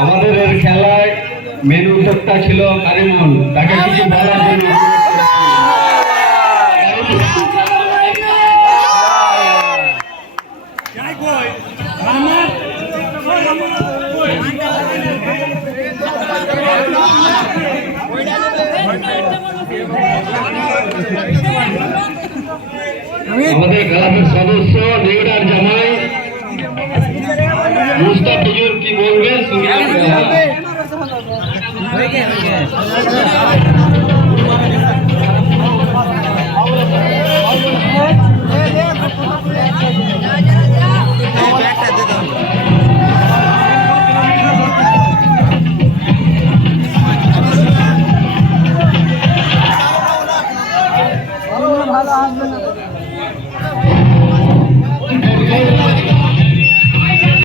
আমাদের খেলায় মেন উদ্যোক্তা ছিল কারিমুল, তাকে কিছু বলার জন্য আমাদের ক্লাবের সদস্য নিউডার জামাই মুস্তাফিজুর কি বলবে?